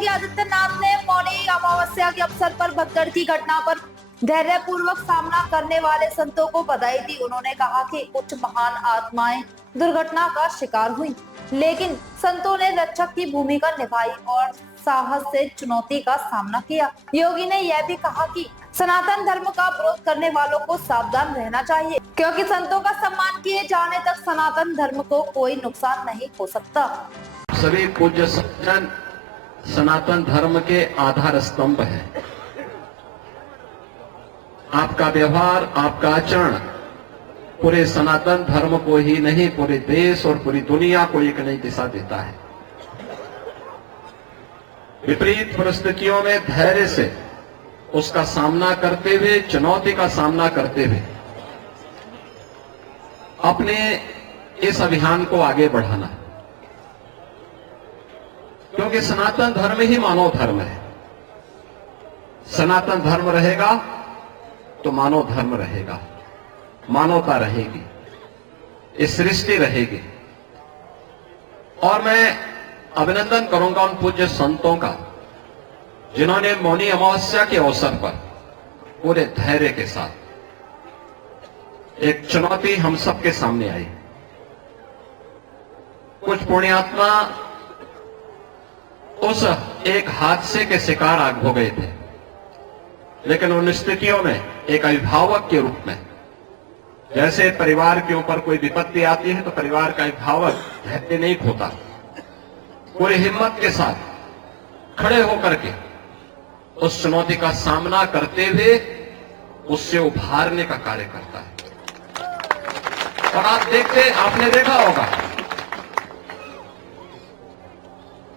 योगी आदित्यनाथ ने मौनी अमावस्या के अवसर पर भगदड़ की घटना पर धैर्य पूर्वक सामना करने वाले संतों को बधाई दी। उन्होंने कहा कि कुछ महान आत्माएं दुर्घटना का शिकार हुई, लेकिन संतों ने रक्षक की भूमिका निभाई और साहस से चुनौती का सामना किया। योगी ने यह भी कहा कि सनातन धर्म का विरोध करने वालों को सावधान रहना चाहिए, क्योंकि संतों का सम्मान किए जाने तक सनातन धर्म को कोई नुकसान नहीं हो सकता। सभी पूज्य सज्जन सनातन धर्म के आधार स्तंभ है। आपका व्यवहार, आपका आचरण पूरे सनातन धर्म को ही नहीं, पूरे देश और पूरी दुनिया को एक नई दिशा देता है। विपरीत परिस्थितियों में धैर्य से उसका सामना करते हुए, चुनौती का सामना करते हुए अपने इस अभियान को आगे बढ़ाना, क्योंकि सनातन धर्म ही मानव धर्म है। सनातन धर्म रहेगा तो मानव धर्म रहेगा, मानवता रहेगी, इस सृष्टि रहेगी। और मैं अभिनंदन करूंगा उन पूज्य संतों का जिन्होंने मौनी अमावस्या के अवसर पर पूरे धैर्य के साथ एक चुनौती हम सबके सामने आई। कुछ पुण्यात्मा उस एक हादसे के शिकार हो गए थे, लेकिन उन स्थितियों में एक अभिभावक के रूप में, जैसे परिवार के ऊपर कोई विपत्ति आती है तो परिवार का अभिभावक धैर्य नहीं खोता, पूरी हिम्मत के साथ खड़े होकर के उस चुनौती का सामना करते हुए उससे उभारने का कार्य करता है। और आपने देखा होगा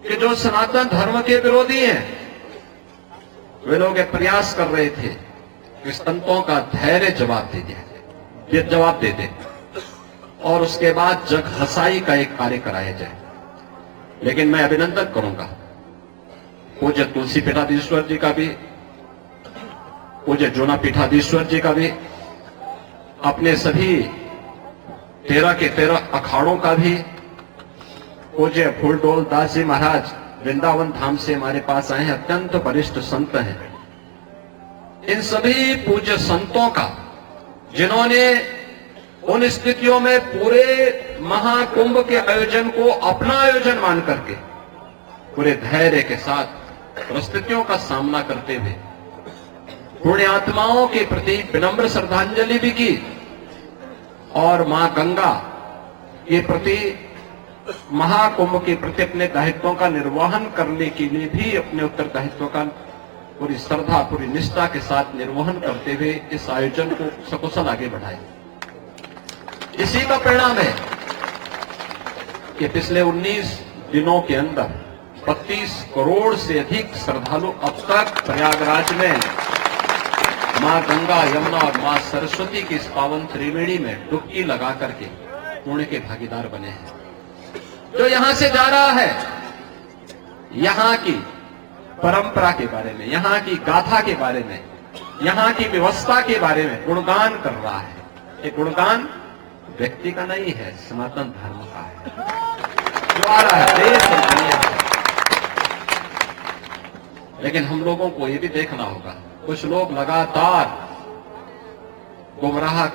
कि जो सनातन धर्म के विरोधी हैं, वे लोग एक प्रयास कर रहे थे कि संतों का धैर्य जवाब दे दे और उसके बाद जग हसाई का एक कार्य कराया जाए। लेकिन मैं अभिनंदन करूंगा पूज्य तुलसी पीठाधीश्वर जी का भी, पूज्य जूना पीठाधीश्वर जी का भी, अपने सभी 13 के 13 अखाड़ों का भी, पूज्य फूलडोल दास जी महाराज वृंदावन धाम से हमारे पास आए हैं, अत्यंत वरिष्ठ संत हैं। इन सभी पूज्य संतों का जिन्होंने उन स्थितियों में पूरे महाकुंभ के आयोजन को अपना आयोजन मान करके पूरे धैर्य के साथ परिस्थितियों का सामना करते हुए पुण्य आत्माओं के प्रति विनम्र श्रद्धांजलि भी की और मां गंगा के प्रति, महाकुंभ के प्रति अपने दायित्वों का निर्वहन करने के लिए भी अपने उत्तरदायित्वों का पूरी श्रद्धा, पूरी निष्ठा के साथ निर्वहन करते हुए इस आयोजन को सकुशल आगे बढ़ाए। इसी का परिणाम है कि पिछले 19 दिनों के अंदर 32 करोड़ से अधिक श्रद्धालु अब तक प्रयागराज में मां गंगा, यमुना और मां सरस्वती की इस पावन त्रिवेणी में डुबकी लगा करके पुण्य के भागीदार बने हैं। जो यहां से जा रहा है, यहां की परंपरा के बारे में, यहां की गाथा के बारे में, यहां की व्यवस्था के बारे में गुणगान कर रहा है। ये गुणगान व्यक्ति का नहीं है, सनातन धर्म का है जो आ रहा है देश और दुनिया से। लेकिन हम लोगों को ये भी देखना होगा, कुछ लोग लगातार गुमराह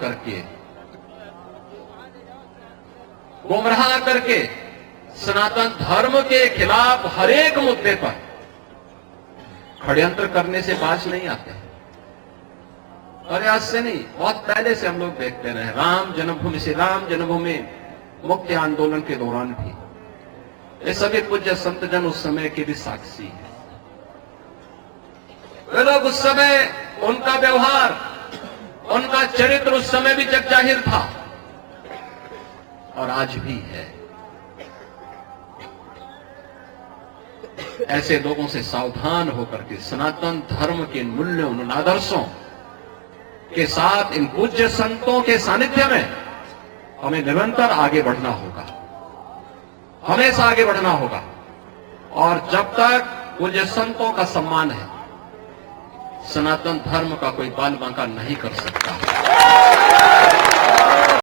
करके सनातन धर्म के खिलाफ हर एक मुद्दे पर षड्यंत्र करने से बाज नहीं आते। और आज से नहीं, बहुत पहले से हम लोग देखते रहे। राम जन्मभूमि मुक्ति आंदोलन के दौरान भी ये सभी पूज्य संत जन उस समय के भी साक्षी हैं। वे लोग उस समय, उनका व्यवहार, उनका चरित्र उस समय भी जग जाहिर था और आज भी है। ऐसे लोगों से सावधान होकर के सनातन धर्म के मूल्यों, उन आदर्शों के साथ इन पूज्य संतों के सानिध्य में हमें निरंतर आगे बढ़ना होगा, हमेशा आगे बढ़ना होगा। और जब तक पूज्य संतों का सम्मान है, सनातन धर्म का कोई बाल बांका नहीं कर सकता।